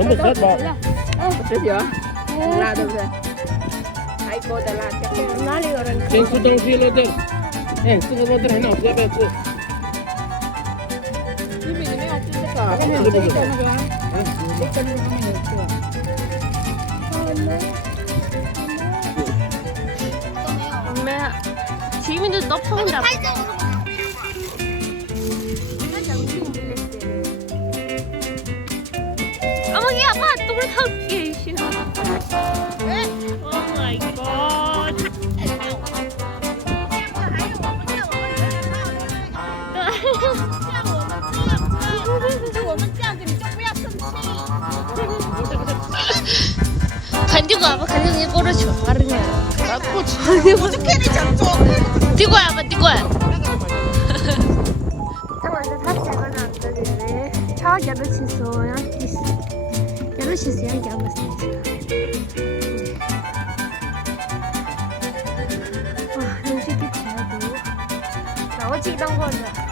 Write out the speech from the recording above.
很不吃吧？不吃酒，辣对不对？泰国的辣椒。哪里有人吃？先吃东西了的，哎，这个肉真的很好吃，要不要吃？玉米里面要吃这个，后面有这一个那个，这个那个后面有这个。 엄마 지민도 너 폰다. 어머니 아빠 놀랍게 싫어. Oh my god. 我们这样子你就不要生气。 간디고 아빠 간디고 이거를 좋아하는 아빠 어떻게 니 잡죠? 뛰고야 아빠 뛰고야. 잠깐만 다시 잡아놔 안 되네. 차 열어치서야 있어. 열어치서야 이게 안 맞습니다. 와 음식이 잘도 나오지 이런 거는.